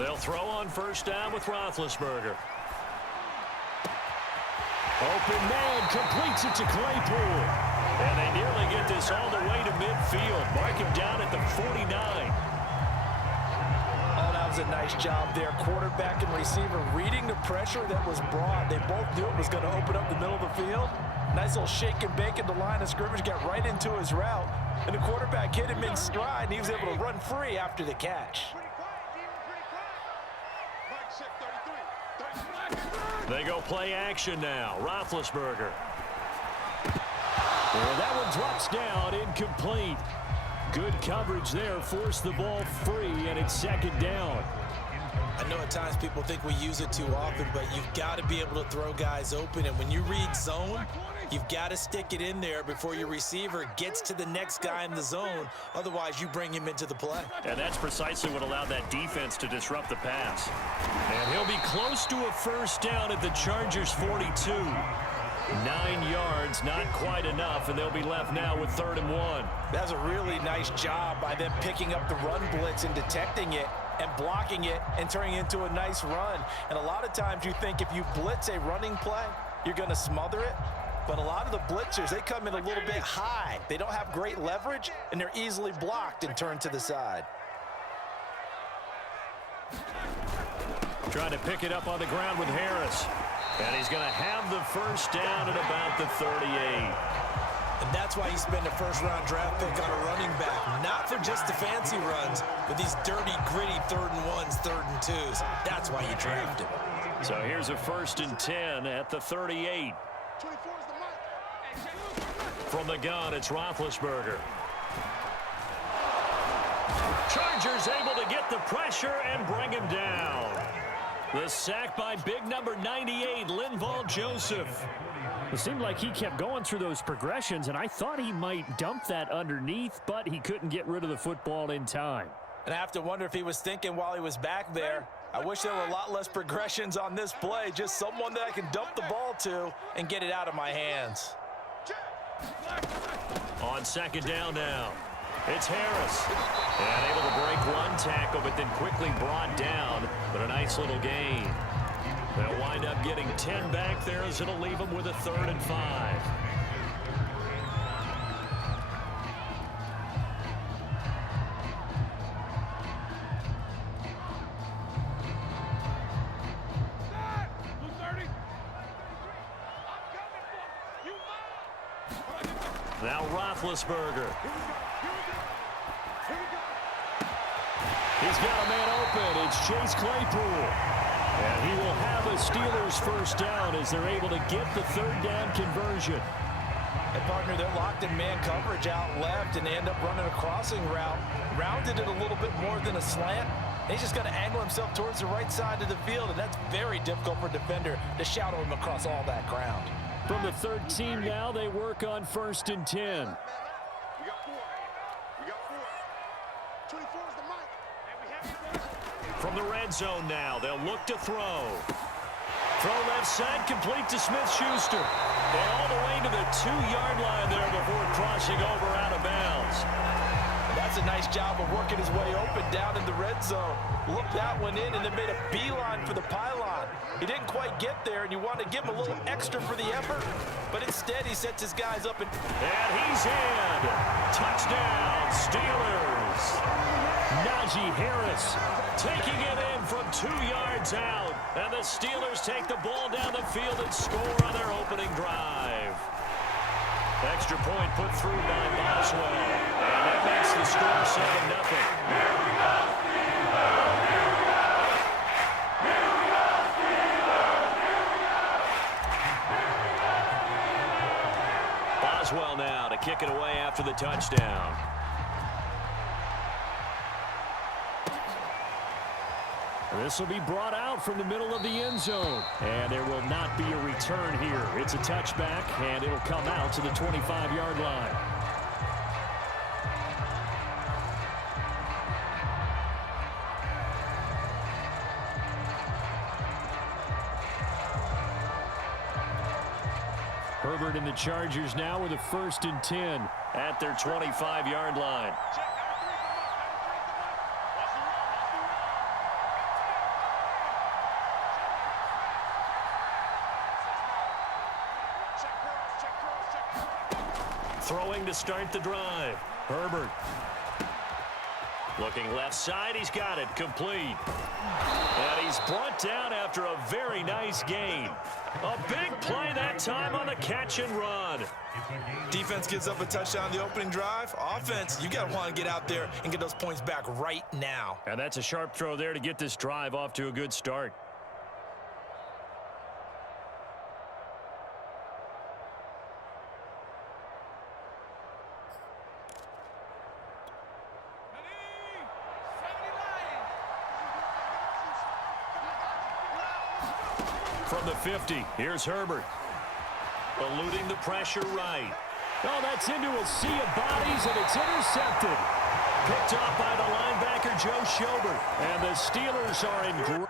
They'll throw on first down with Roethlisberger. Open man, completes it to Claypool. And they nearly get this all the way to midfield. Mark him down at the 49. Oh, that was a nice job there. Quarterback and receiver reading the pressure that was brought. They both knew it was going to open up the middle of the field. Nice little shake and bake at the line of scrimmage, got right into his route. And the quarterback hit him in stride, and he was able to run free after the catch. They go play action now. Roethlisberger. Well, that one drops down, incomplete. Good coverage there, forced the ball free, and it's second down. I know at times people think we use it too often, but you've got to be able to throw guys open. And when you read zone, you've got to stick it in there before your receiver gets to the next guy in the zone. Otherwise, you bring him into the play. And that's precisely what allowed that defense to disrupt the pass. And he'll be close to a first down at the Chargers' 42. 9 yards, not quite enough, and they'll be left now with 3rd and 1. That's a really nice job by them picking up the run blitz and detecting it and blocking it and turning it into a nice run. And a lot of times you think if you blitz a running play, you're going to smother it. But a lot of the blitzers, they come in a little bit high. They don't have great leverage, and they're easily blocked and turned to the side. Trying to pick it up on the ground with Harris. And he's going to have the first down at about the 38. And that's why you spend a first-round draft pick on a running back. Not for just the fancy runs, but these dirty, gritty 3rd and 1s, 3rd and 2s. That's why you draft him. So here's a 1st and 10 at the 38. From the gun, it's Roethlisberger. Chargers able to get the pressure and bring him down. The sack by big number 98, Linval Joseph. It seemed like he kept going through those progressions, and I thought he might dump that underneath, but he couldn't get rid of the football in time. And I have to wonder if he was thinking while he was back there, I wish there were a lot less progressions on this play, just someone that I can dump the ball to and get it out of my hands. On second down now, it's Harris. And able to break one tackle, but then quickly brought down. But a nice little gain. They'll wind up getting 10 back there as it'll leave them with a 3rd and 5. Now Roethlisberger. He's got a man open. It's Chase Claypool. And he will have a Steelers first down as they're able to get the 3rd down conversion. And partner, they're locked in man coverage out left, and they end up running a crossing route. Rounded it a little bit more than a slant. And he's just got to angle himself towards the right side of the field, and that's very difficult for a defender to shadow him across all that ground. From the 13 now, they work on 1st and 10. From the red zone now, they'll look to throw. Throw left side, complete to Smith-Schuster. And all the way to the 2-yard line there before crossing over out of bounds. That's a nice job of working his way open down in the red zone. Looked that one in and then made a beeline for the pylon. He didn't quite get there, and you want to give him a little extra for the effort. But instead, he sets his guys up. And he's in. Touchdown, Steelers. Najee Harris taking it in from 2 yards out. And the Steelers take the ball down the field and score on their opening drive. Extra point put through by Boswell. And that makes the score 7-0. Boswell now to kick it away after the touchdown. This will be brought out from the middle of the end zone. And there will not be a return here. It's a touchback, and it'll come out to the 25-yard line. Herbert and the Chargers now with a 1st and 10 at their 25-yard line. Throwing to start the drive. Herbert. Looking left side, he's got it, complete. And he's brought down after a very nice gain. A big play that time on the catch and run. Defense gives up a touchdown the opening drive. Offense, you got to want to get out there and get those points back right now. And that's a sharp throw there to get this drive off to a good start. From the 50, here's Herbert. Eluding the pressure right. Oh, that's into a sea of bodies, and it's intercepted. Picked off by the linebacker, Joe Schobert. And the Steelers are in great.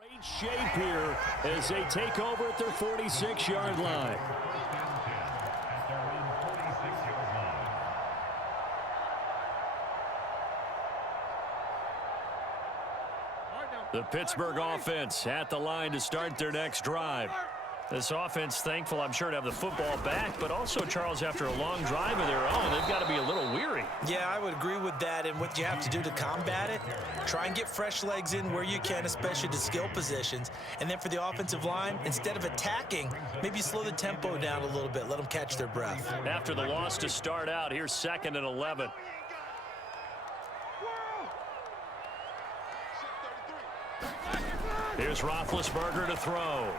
Great shape here as they take over at their 46-yard line. The Pittsburgh offense at the line to start their next drive. This offense, thankful, I'm sure, to have the football back, but also, Charles, after a long drive of their own, they've got to be a little weary. Yeah, I would agree with that, and what you have to do to combat it, try and get fresh legs in where you can, especially to skill positions. And then for the offensive line, instead of attacking, maybe slow the tempo down a little bit, let them catch their breath. After the loss to start out, here's 2nd and 11. Here's Roethlisberger to throw.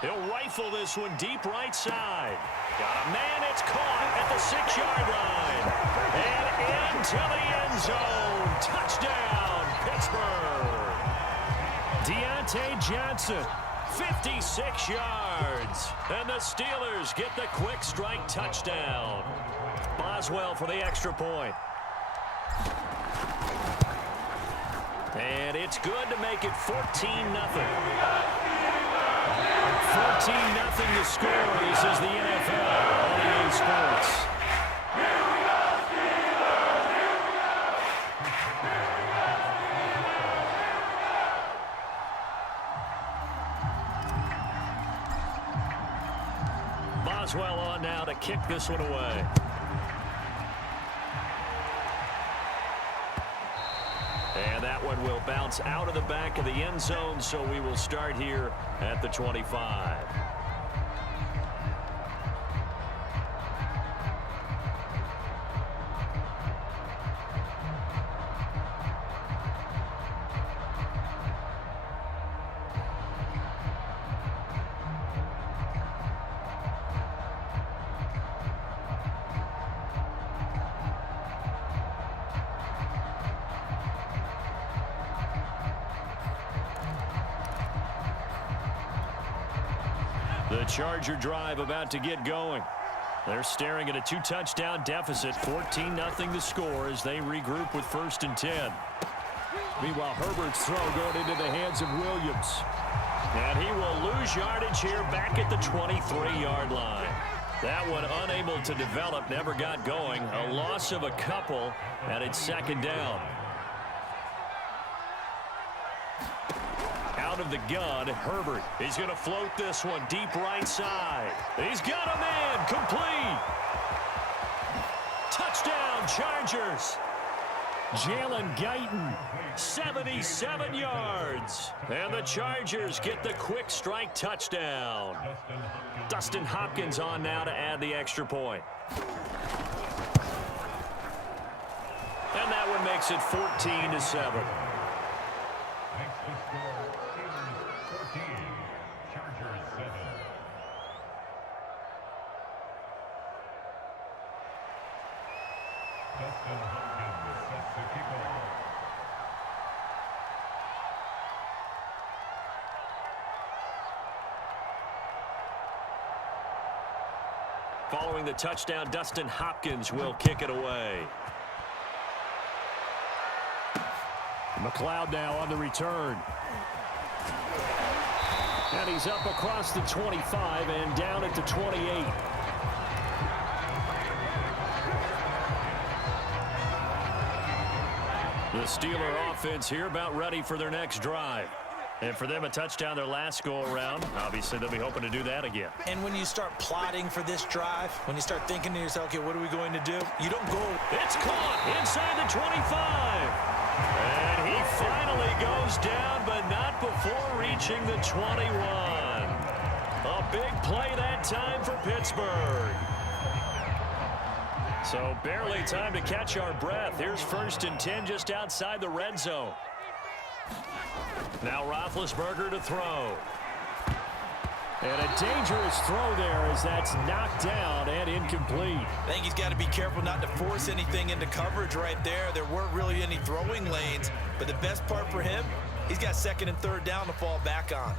He'll rifle this one deep right side. Got a man, it's caught at the 6-yard line. And into the end zone. Touchdown, Pittsburgh. Deontay Johnson, 56 yards. And the Steelers get the quick strike touchdown. Boswell for the extra point. And it's good to make it 14-0. 14-0 the score. This is the NFL on EA Sports. Boswell on now to kick this one away. And that one will bounce out of the back of the end zone, so we will start here at the 25. The Charger drive about to get going. They're staring at a 2-touchdown deficit, 14-0 the score as they regroup with 1st and 10. Meanwhile, Herbert's throw going into the hands of Williams. And he will lose yardage here back at the 23-yard line. That one unable to develop, never got going. A loss of a couple, and it's 2nd down. Out of the gun, Herbert. He's going to float this one deep right side. He's got a man, complete. Touchdown, Chargers. Jalen Guyton, 77 yards. And the Chargers get the quick strike touchdown. Dustin Hopkins on now to add the extra point. And that one makes it 14-7. Makes the score Steelers 14, Chargers 7. Dustin Hopkins sets the kickoff. Following the touchdown, Dustin Hopkins will kick it away. McLeod now on the return. And he's up across the 25 and down at the 28. The Steeler offense here about ready for their next drive. And for them, a touchdown their last go-around. Obviously, they'll be hoping to do that again. And when you start plotting for this drive, when you start thinking to yourself, okay, what are we going to do? You don't go. It's caught inside the 25. And he finally goes down, but not before reaching the 21. A big play that time for Pittsburgh. So barely time to catch our breath. Here's 1st and 10 just outside the red zone. Now Roethlisberger to throw. And a dangerous throw there as that's knocked down and incomplete. I think he's got to be careful not to force anything into coverage right there. There weren't really any throwing lanes, but the best part for him, he's got 2nd and 3rd down to fall back on.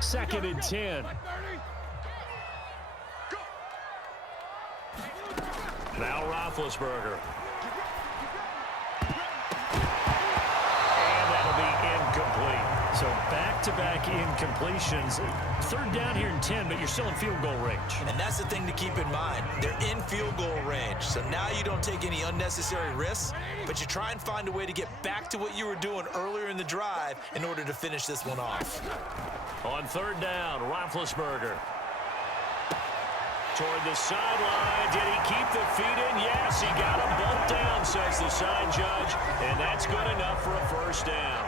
Second and 10. Now Roethlisberger. And that'll be incomplete. So back-to-back incompletions. 3rd down here and 10, but you're still in field goal range. And that's the thing to keep in mind. They're in field goal range. So now you don't take any unnecessary risks, but you try and find a way to get back to what you were doing earlier in the drive in order to finish this one off. On 3rd down, Roethlisberger. Toward the sideline. Did he keep the feet in? Yes, he got them both down, says the sign judge. And that's good enough for a 1st down.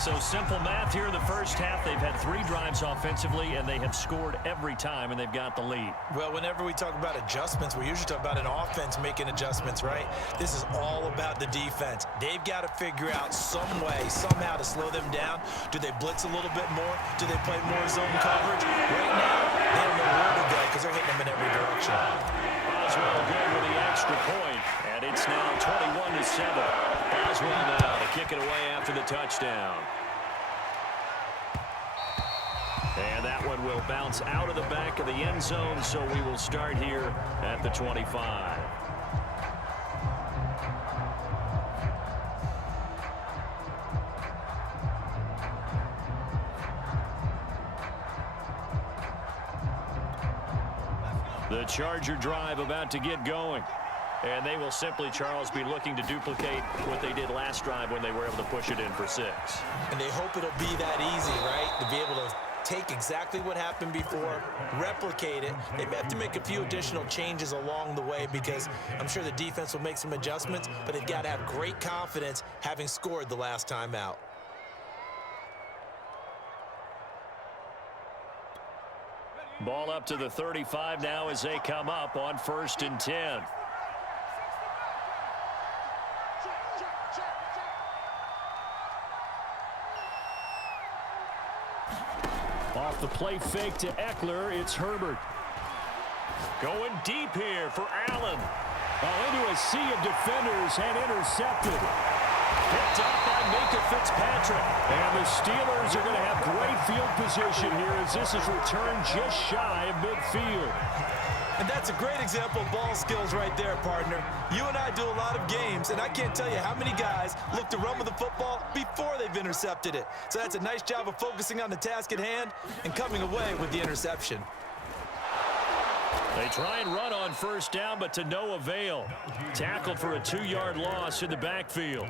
So simple math here in the first half. They've had 3 drives offensively, and they have scored every time, and they've got the lead. Well, whenever we talk about adjustments, we usually talk about an offense making adjustments, right? This is all about the defense. They've got to figure out some way, somehow to slow them down. Do they blitz a little bit more? Do they play more zone coverage? Right now, they don't know where to go because they're hitting them in every direction. Boswell good with the extra point, and it's now 21-7. Boswell now to kick it away after the touchdown. And that one will bounce out of the back of the end zone, so we will start here at the 25. The Charger drive about to get going. And they will simply, Charles, be looking to duplicate what they did last drive when they were able to push it in for 6. And they hope it'll be that easy, right? To be able to take exactly what happened before, replicate it. They may have to make a few additional changes along the way because I'm sure the defense will make some adjustments, but they've got to have great confidence having scored the last time out. Ball up to the 35 now as they come up on 1st and 10. Off the play fake to Eckler, it's Herbert. Going deep here for Allen. Into a sea of defenders and intercepted. Picked up by Minka Fitzpatrick. And the Steelers are going to have great field position here as this is returned just shy of midfield. And that's a great example of ball skills right there, partner. You and I do a lot of games, and I can't tell you how many guys look to run with the football before they've intercepted it. So that's a nice job of focusing on the task at hand and coming away with the interception. They try and run on 1st down, but to no avail. Tackled for a 2-yard loss in the backfield.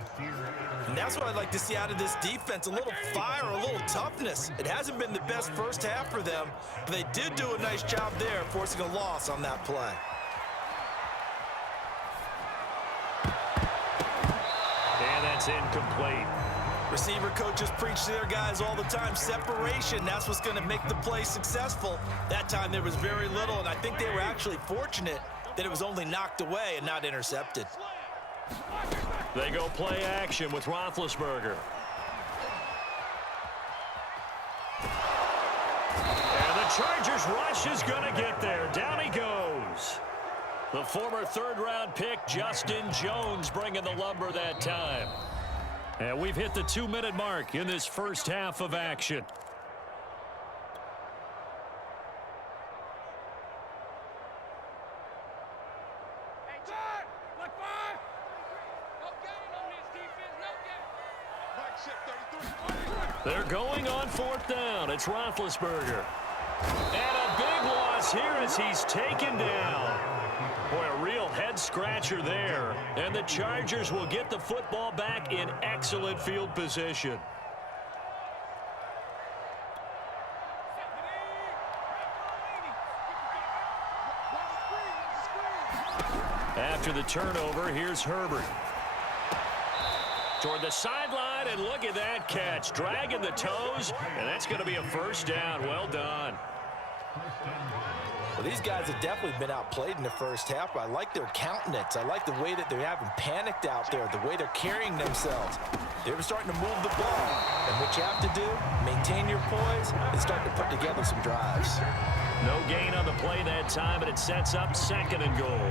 And that's what I'd like to see out of this defense, a little fire, a little toughness. It hasn't been the best first half for them, but they did do a nice job there, forcing a loss on that play. And that's incomplete. Receiver coaches preach to their guys all the time, separation, that's what's going to make the play successful. That time there was very little, and I think they were actually fortunate that it was only knocked away and not intercepted. They go play action with Roethlisberger. And the Chargers rush is going to get there. Down he goes. The former third-round pick, Justin Jones, bringing the lumber that time. And we've hit the 2-minute mark in this first half of action. They're going on fourth down. It's Roethlisberger. And a big loss here as he's taken down. Boy, a real head-scratcher there. And the Chargers will get the football back in excellent field position. After the turnover, here's Herbert. Toward the sideline, and look at that catch. Dragging the toes, and that's going to be a first down. Well done. Well, these guys have definitely been outplayed in the first half, but I like their countenance. I like the way that they're having panicked out there, the way they're carrying themselves. They're starting to move the ball. And what you have to do, maintain your poise and start to put together some drives. No gain on the play that time, and it sets up 2nd and goal.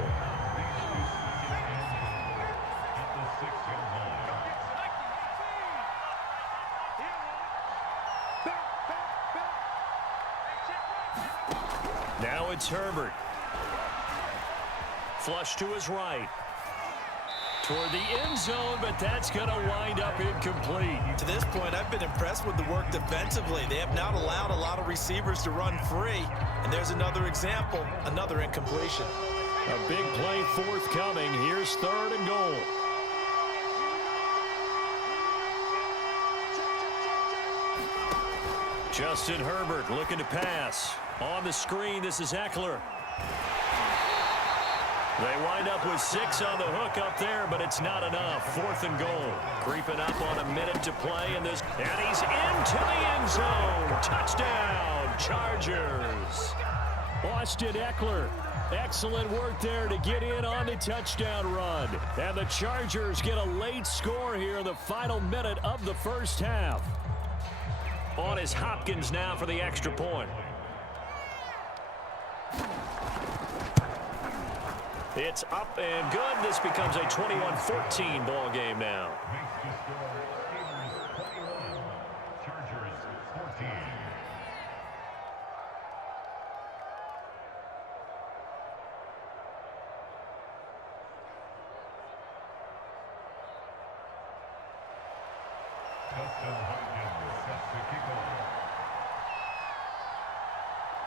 Now it's Herbert. Flush to his right. Toward the end zone, but that's going to wind up incomplete. To this point, I've been impressed with the work defensively. They have not allowed a lot of receivers to run free. And there's another example, another incompletion. A big play forthcoming. Here's 3rd and goal. Justin Herbert looking to pass. On the screen, this is Eckler. They wind up with 6 on the hook up there, but it's not enough. 4th and goal. Creeping up on a minute to play in this. And he's into the end zone. Touchdown, Chargers. Austin Eckler. Excellent work there to get in on the touchdown run. And the Chargers get a late score here in the final minute of the first half. On is Hopkins now for the extra point. It's up and good. This becomes a 21-14 ball game now. Chargers 14.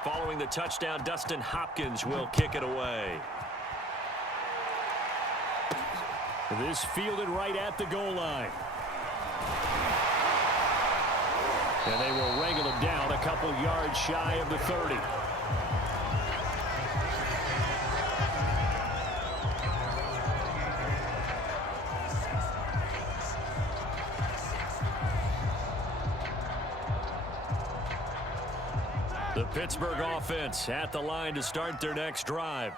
Following the touchdown, Dustin Hopkins will kick it away. This fielded right at the goal line. And they will wrangle him down a couple yards shy of the 30. The Pittsburgh offense at the line to start their next drive.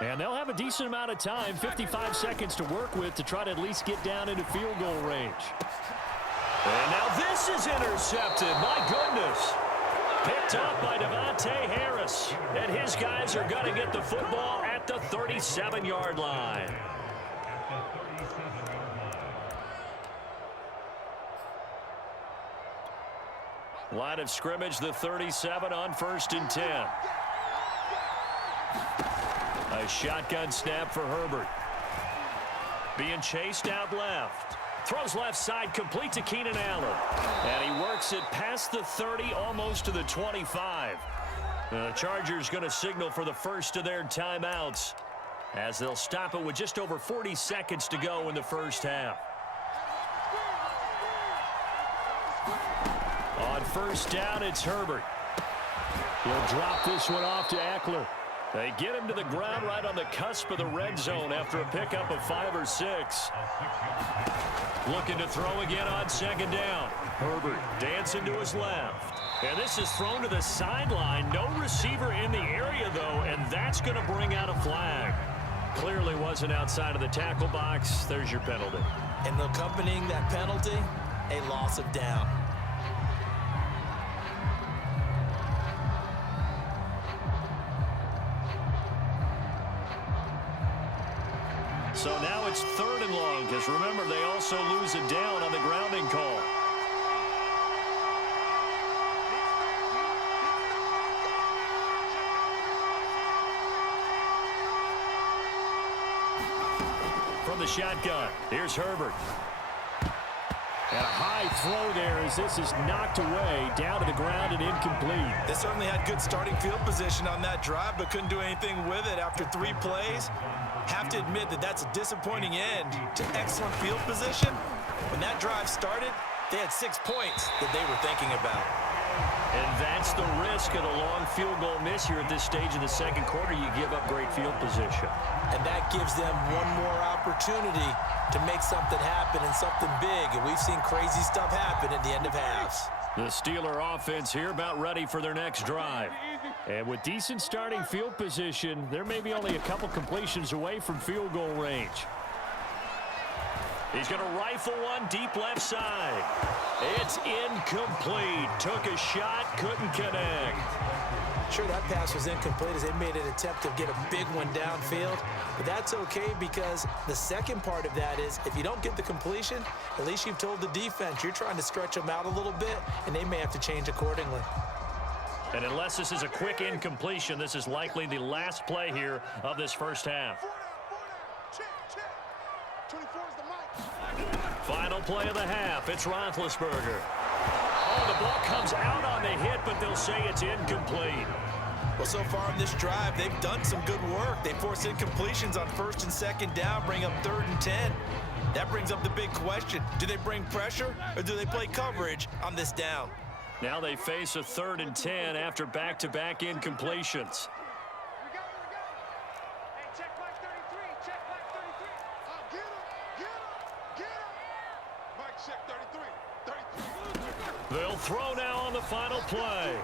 And they'll have a decent amount of time, 55 seconds to work with to try to at least get down into field goal range. And now this is intercepted. My goodness. Picked up by Devontae Harris. And his guys are going to get the football at the 37-yard line. Line of scrimmage, the 37 on 1st and 10. A shotgun snap for Herbert. Being chased out left. Throws left side, complete to Keenan Allen. And he works it past the 30, almost to the 25. The Chargers going to signal for the first of their timeouts as they'll stop it with just over 40 seconds to go in the first half. On 1st down, it's Herbert. He'll drop this one off to Eckler. They get him to the ground right on the cusp of the red zone after a pickup of 5 or 6. Looking to throw again on second down. Herbert dancing to his left. And this is thrown to the sideline. No receiver in the area, though, and that's going to bring out a flag. Clearly wasn't outside of the tackle box. There's your penalty. And accompanying that penalty, a loss of down. So now it's 3rd and long, because remember, they also lose it down on the grounding call. From the shotgun, here's Herbert. And a high throw there as this is knocked away, down to the ground and incomplete. They certainly had good starting field position on that drive, but couldn't do anything with it after 3 plays. Have to admit that that's a disappointing end to excellent field position. When that drive started, they had 6 points that they were thinking about. And that's the risk of the long field goal miss here at this stage of the second quarter. You give up great field position. And that gives them one more opportunity to make something happen and something big. And we've seen crazy stuff happen at the end of halves. The Steeler offense here about ready for their next drive. And with decent starting field position, they're maybe only a couple completions away from field goal range. He's going to rifle one deep left side. It's incomplete. Took a shot, couldn't connect. Sure, that pass was incomplete as they made an attempt to get a big one downfield. But that's okay because the second part of that is if you don't get the completion, at least you've told the defense you're trying to stretch them out a little bit, and they may have to change accordingly. And unless this is a quick incompletion, this is likely the last play here of this first half. Final play of the half. It's Roethlisberger. Oh, the ball comes out on the hit, but they'll say it's incomplete. Well, so far in this drive, they've done some good work. They force incompletions on 1st and 2nd down, bring up 3rd and 10. That brings up the big question. Do they bring pressure or do they play coverage on this down? Now they face a 3rd and 10 after back-to-back incompletions. They'll throw now on the final play.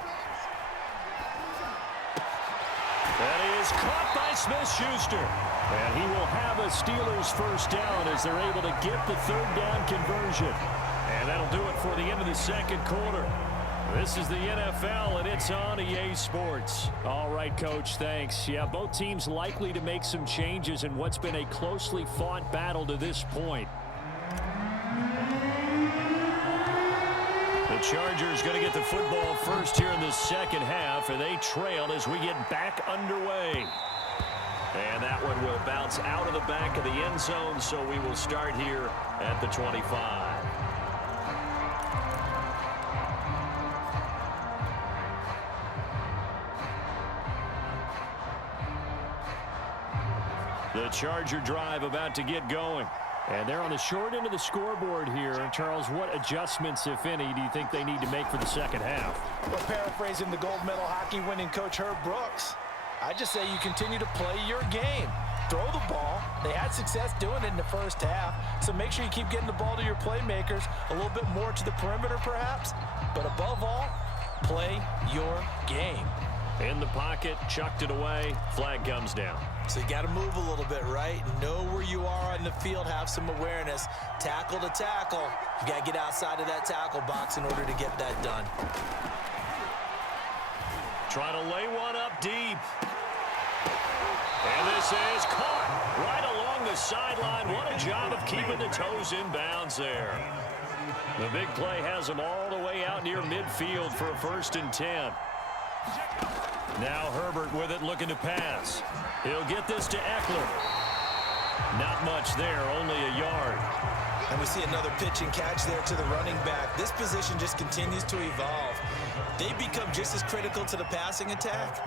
That is caught by Smith-Schuster. And he will have a Steelers first down as they're able to get the 3rd down conversion. And that'll do it for the end of the second quarter. This is the NFL, and it's on EA Sports. All right, Coach, thanks. Yeah, both teams likely to make some changes in what's been a closely fought battle to this point. The Chargers going to get the football first here in the second half, and they trail as we get back underway. And that one will bounce out of the back of the end zone, so we will start here at the 25. The Charger drive about to get going. And they're on the short end of the scoreboard here. Charles, what adjustments, if any, do you think they need to make for the second half? Well, paraphrasing the gold medal hockey winning coach Herb Brooks, I just say you continue to play your game. Throw the ball. They had success doing it in the first half, so make sure you keep getting the ball to your playmakers, a little bit more to the perimeter perhaps, but above all, play your game. In the pocket, chucked it away, flag comes down. So you got to move a little bit, right? Know where you are on the field, have some awareness. Tackle to tackle. You got to get outside of that tackle box in order to get that done. Try to lay one up deep. And this is caught right along the sideline. What a job of keeping the toes in bounds there. The big play has them all the way out near midfield for a 1st and 10. Now Herbert with it, looking to pass. He'll get this to Eckler. Not much there, only a yard. And we see another pitch and catch there to the running back. This position just continues to evolve. They become just as critical to the passing attack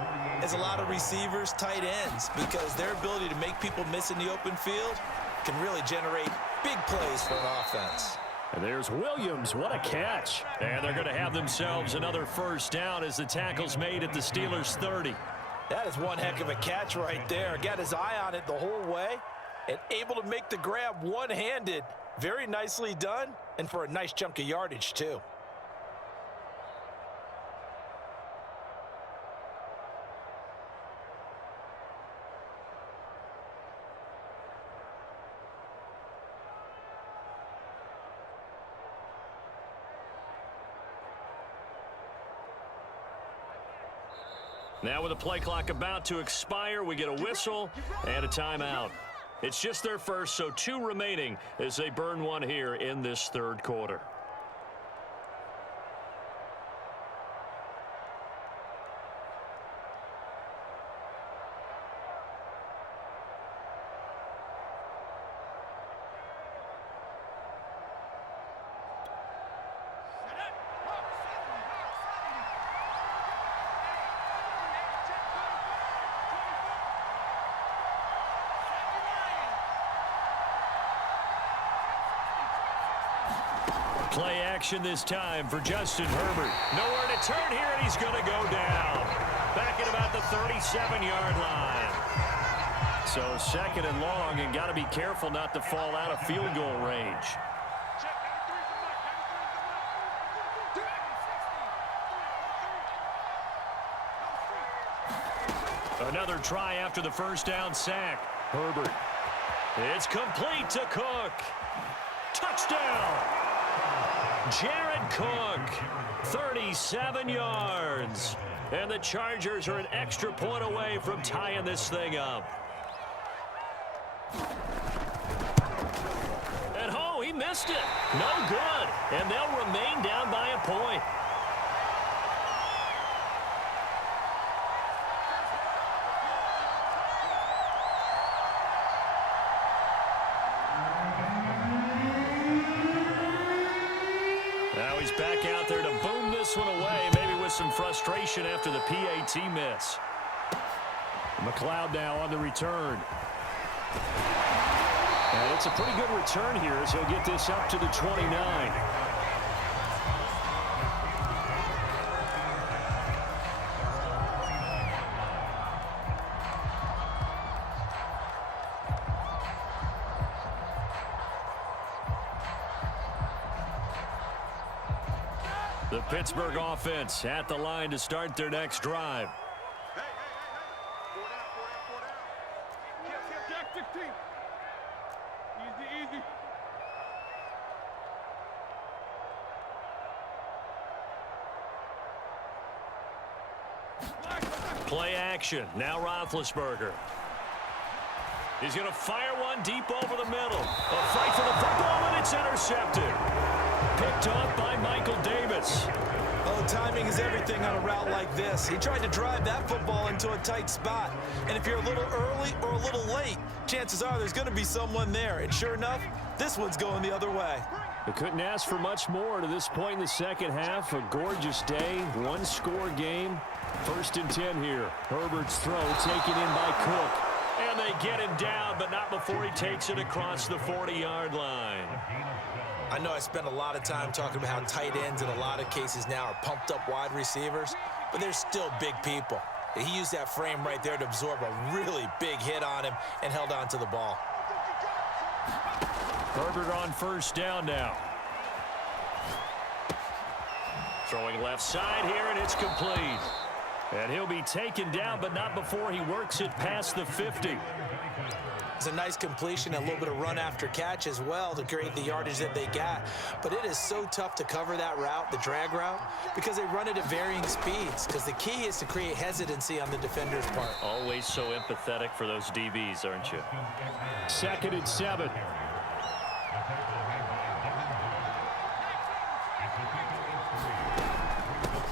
as a lot of receivers, tight ends, because their ability to make people miss in the open field can really generate big plays for an offense. And there's Williams. What a catch. And they're going to have themselves another first down as the tackle's made at the Steelers' 30. That is one heck of a catch right there. Got his eye on it the whole way and able to make the grab one-handed. Very nicely done, and for a nice chunk of yardage, too. Now with the play clock about to expire, we get a whistle and a timeout. It's just their first, so 2 remaining as they burn one here in this third quarter. Play action this time for Justin Herbert. Nowhere to turn here, and he's going to go down. Back at about the 37-yard line. So 2nd and long, and got to be careful not to fall out of field goal range. Another try after the first down sack. Herbert. It's complete to Cook. Touchdown! Jared Cook, 37 yards. And the Chargers are an extra point away from tying this thing up. And oh, he missed it. No good. And they'll remain down by a point. He's back out there to boom this one away, maybe with some frustration after the PAT miss. McLeod now on the return. And it's a pretty good return here as he'll get this up to the 29. The Pittsburgh offense at the line to start their next drive. Play action. Now Roethlisberger. He's going to fire one deep over the middle. A fight for the football, and it's intercepted. Picked off by Michael Davis. Oh, timing is everything on a route like this. He tried to drive that football into a tight spot. And if you're a little early or a little late, chances are there's going to be someone there. And sure enough, this one's going the other way. They couldn't ask for much more to this point in the second half. A gorgeous day, one-score game. 1st and 10 here. Herbert's throw taken in by Cook. And they get him down, but not before he takes it across the 40-yard line. I know I spent a lot of time talking about how tight ends in a lot of cases now are pumped-up wide receivers, but they're still big people. He used that frame right there to absorb a really big hit on him and held on to the ball. Herbert on 1st down now. Throwing left side here, and it's complete. And he'll be taken down, but not before he works it past the 50. It's a nice completion, a little bit of run after catch as well to create the yardage that they got. But it is so tough to cover that route, the drag route, because they run it at varying speeds. Because the key is to create hesitancy on the defender's part. Always so empathetic for those DBs, aren't you? 2nd and 7.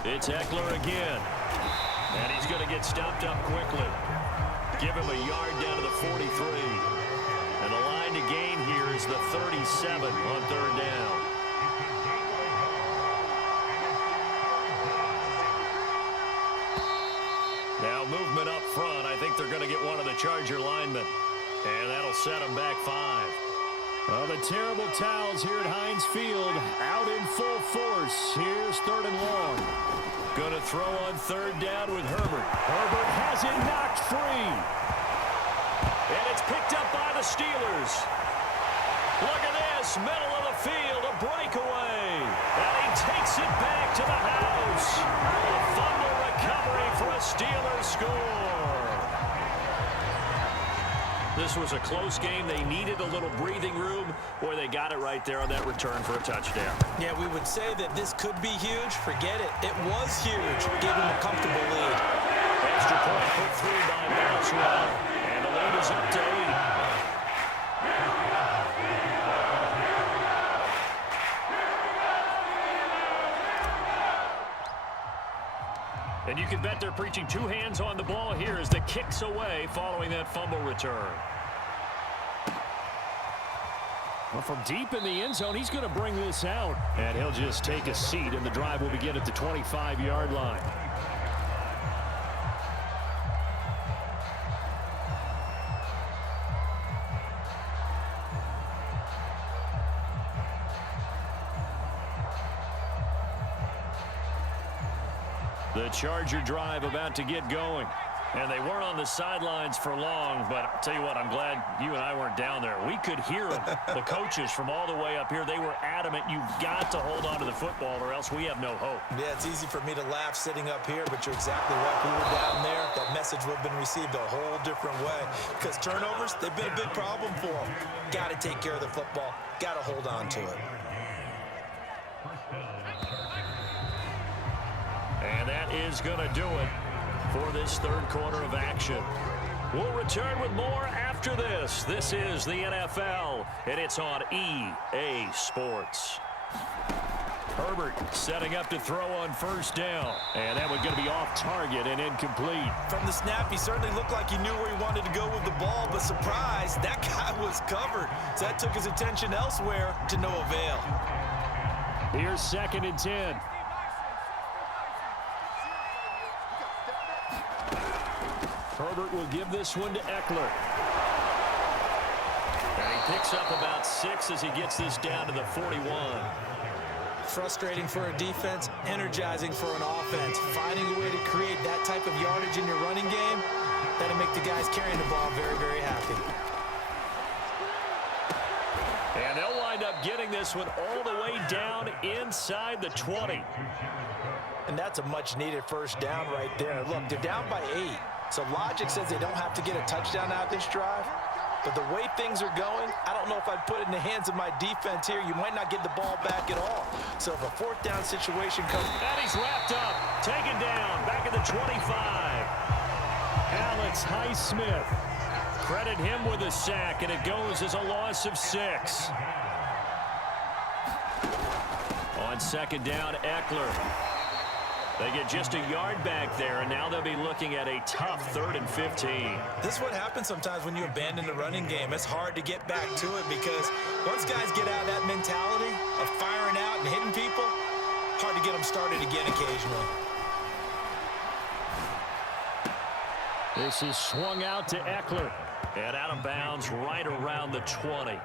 It's Eckler again. And he's going to get stopped up quickly. Give him a yard down to the 43. And the line to gain here is the 37 on 3rd down. Now movement up front. I think they're going to get one of the Charger linemen. And that'll set them back 5. Well, the terrible towels here at Heinz Field out in full force. Here's 3rd and long. Going to throw on 3rd down with Herbert. Herbert has has it knocked free. And it's picked up by the Steelers. Look at this, middle of the field, a breakaway. And he takes it back to the house. A fumble recovery for a Steelers score. This was a close game. They needed a little breathing room, or they got it right there on that return for a touchdown. Yeah, we would say that this could be huge. Forget it. It was huge. Gave him a comfortable lead. Extra point put through by Maxwell. And the lead is up to 8. And you can bet they're preaching two hands on the ball here as the kick's away following that fumble return. Well, from deep in the end zone, he's going to bring this out. And he'll just take a seat, and the drive will begin at the 25-yard line. The Charger drive about to get going. And they weren't on the sidelines for long, but I'll tell you what, I'm glad you and I weren't down there. We could hear them, the coaches from all the way up here. They were adamant, you've got to hold on to the football or else we have no hope. Yeah, it's easy for me to laugh sitting up here, but you're exactly right. We were down there. That message would have been received a whole different way. Because turnovers, they've been a big problem for them. Got to take care of the football. Got to hold on to it. And that is going to do it for this third quarter of action. We'll return with more after this. This is the NFL, and it's on EA Sports. Herbert setting up to throw on first down. And that one's going to be off target and incomplete. From the snap, he certainly looked like he knew where he wanted to go with the ball, but surprise, that guy was covered. So that took his attention elsewhere to no avail. Here's 2nd and 10. Herbert will give this one to Eckler. And he picks up about 6 as he gets this down to the 41. Frustrating for a defense, energizing for an offense. Finding a way to create that type of yardage in your running game, that'll make the guys carrying the ball very, very happy. And they'll wind up getting this one all the way down inside the 20. And that's a much-needed first down right there. Look, they're down by 8. So logic says they don't have to get a touchdown out of this drive. But the way things are going, I don't know if I'd put it in the hands of my defense here. You might not get the ball back at all. So if a 4th down situation comes... And he's wrapped up, taken down, back at the 25. Alex Highsmith. Credit him with a sack, and it goes as a loss of 6. On 2nd down, Eckler. They get just a yard back there, and now they'll be looking at a tough 3rd and 15. This is what happens sometimes when you abandon the running game. It's hard to get back to it because once guys get out of that mentality of firing out and hitting people, hard to get them started again occasionally. This is swung out to Eckler. And out of bounds right around the 20.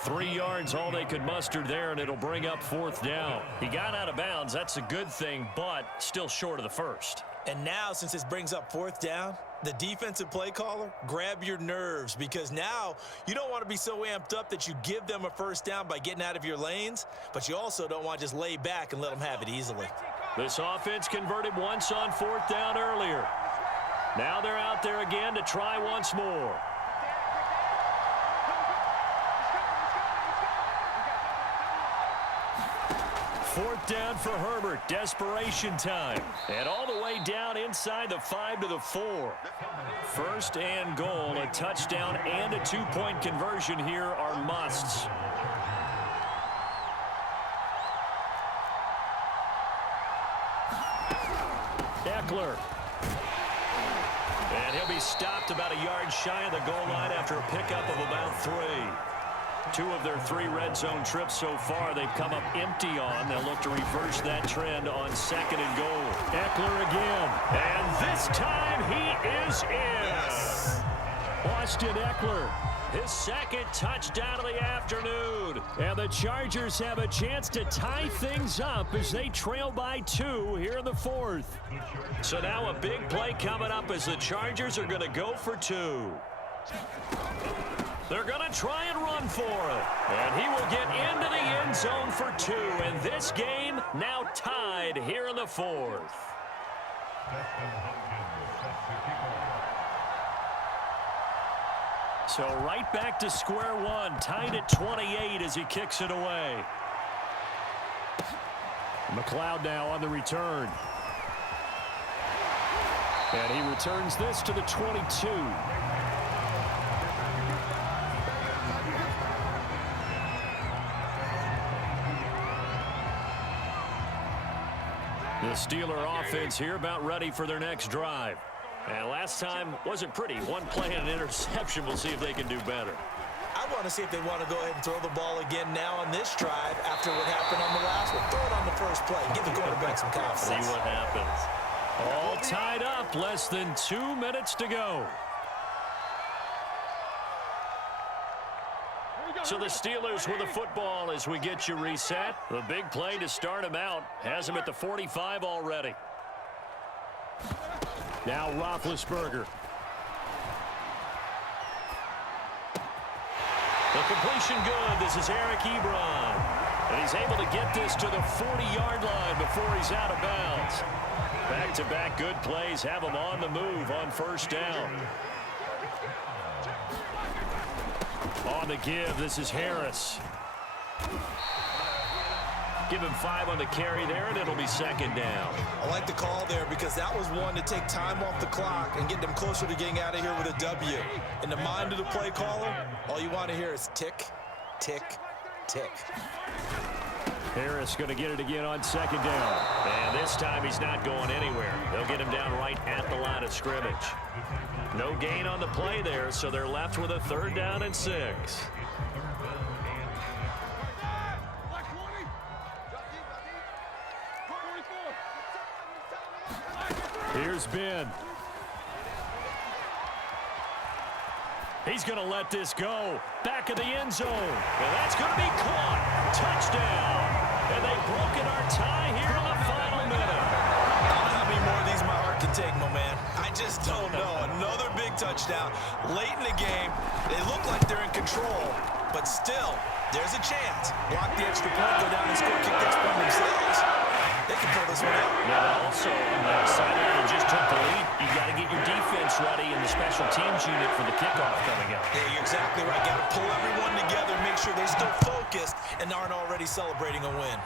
3 yards all they could muster there, and it'll bring up 4th down. He got out of bounds. That's a good thing, but still short of the first. And now, since this brings up 4th down, the defensive play caller, grab your nerves, because now you don't want to be so amped up that you give them a first down by getting out of your lanes, but you also don't want to just lay back and let them have it easily. This offense converted once on 4th down earlier. Now they're out there again to try once more. Fourth down for Herbert. Desperation time. And all the way down inside the 5 to the 4. First and goal. A touchdown and a 2-point conversion here are musts. Eckler. And he'll be stopped about a yard shy of the goal line after a pickup of about 3. 2 of their 3 red zone trips so far they've come up empty on. They'll look to reverse that trend on 2nd and goal. Eckler again. And this time he is in. Yes. Austin Eckler. His second touchdown of the afternoon. And the Chargers have a chance to tie things up as they trail by 2 here in the 4th. So now a big play coming up as the Chargers are going to go for 2. They're going to try and run for it. And he will get into the end zone for 2. And this game now tied here in the 4th. So right back to square one, tied at 28 as he kicks it away. McLeod now on the return. And he returns this to the 22. The Steeler offense here about ready for their next drive. And last time wasn't pretty. One play and an interception. We'll see if they can do better. I want to see if they want to go ahead and throw the ball again now on this drive after what happened on the last one. Throw it on the first play. Give the quarterback some confidence. See what happens. All tied up. Less than 2 minutes to go. So the Steelers with the football as we get you reset. The big play to start him out. Has him at the 45 already. Now Roethlisberger. The completion good. This is Eric Ebron. And he's able to get this to the 40-yard line before he's out of bounds. Back-to-back good plays have him on the move on first down. On the give, this is Harris. Give him 5 on the carry there, and it'll be second down. I like the call there because that was one to take time off the clock and get them closer to getting out of here with a W. In the mind of the play caller, all you want to hear is tick, tick, tick. Harris going to get it again on second down. And this time he's not going anywhere. They'll get him down right at the line of scrimmage. No gain on the play there, so they're left with a 3rd down and 6. Here's Ben. He's going to let this go. Back of the end zone. And that's going to be caught. Touchdown. And they've broken our tie here in the final minute. I don't know how many more of these my heart can take, my man. I just don't know. Another big touchdown late in the game. They look like they're in control, but still, there's a chance. Block the extra point, go down and score, kick the extra point themselves. They can pull this one out. Now, also, on the sideline just took the lead. You got to get your defense ready in the special teams unit for the kickoff coming up. Yeah, you're exactly right. Got to pull everyone together, make sure they're still focused and aren't already celebrating a win.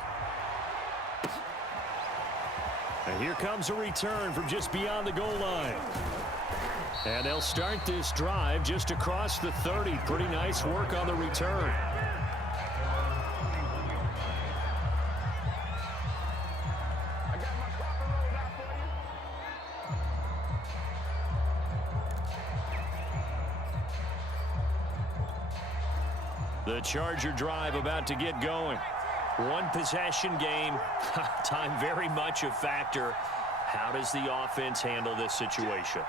And here comes a return from just beyond the goal line. And they'll start this drive just across the 30. Pretty nice work on the return. The Charger drive about to get going. One possession game. Time very much a factor. How does the offense handle this situation?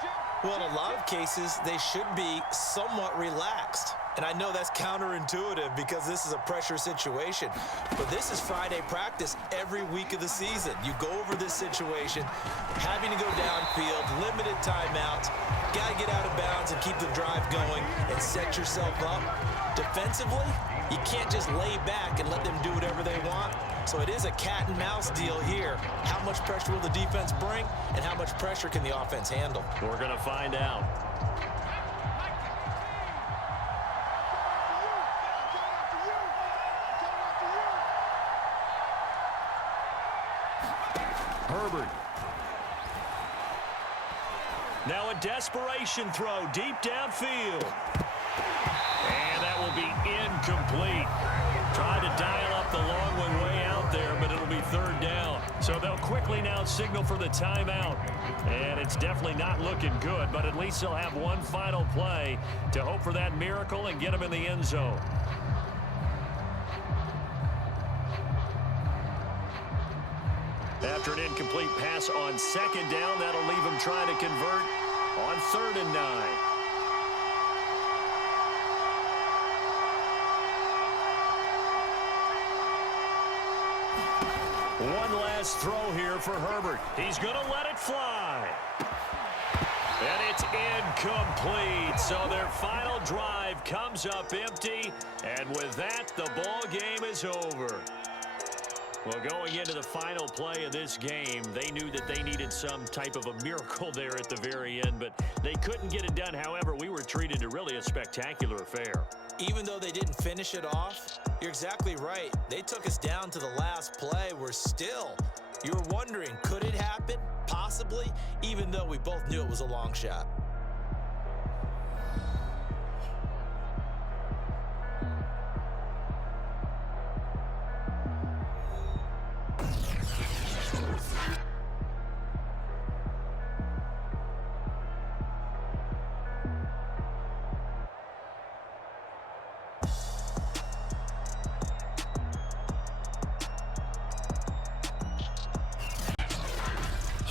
Well, in a lot of cases, they should be somewhat relaxed. And I know that's counterintuitive because this is a pressure situation. But this is Friday practice every week of the season. You go over this situation, having to go downfield, limited timeouts, got to get out of bounds and keep the drive going and set yourself up. Defensively, you can't just lay back and let them do whatever they want. So it is a cat and mouse deal here. How much pressure will the defense bring and how much pressure can the offense handle? We're going to find out. Herbert. Now a desperation throw deep downfield. And that will be incomplete. Tried to dial up the long one way out there, but it'll be 3rd down. So they'll quickly now signal for the timeout. And it's definitely not looking good, but at least they'll have one final play to hope for that miracle and get them in the end zone. After an incomplete pass on 2nd down, that'll leave them trying to convert on 3rd and 9. His throw here for Herbert. He's going to let it fly. And it's incomplete. So their final drive comes up empty. And with that, the ball game is over. Well, going into the final play of this game, they knew that they needed some type of a miracle there at the very end, but they couldn't get it done. However, we were treated to really a spectacular affair. Even though they didn't finish it off, you're exactly right. They took us down to the last play. We're still, you were wondering, could it happen? Possibly, even though we both knew it was a long shot.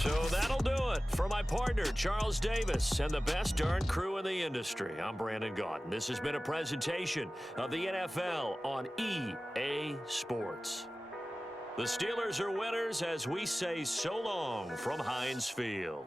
So that'll do it for my partner, Charles Davis, and the best darn crew in the industry. I'm Brandon Gaudin. This has been a presentation of the NFL on EA Sports. The Steelers are winners as we say so long from Heinz Field.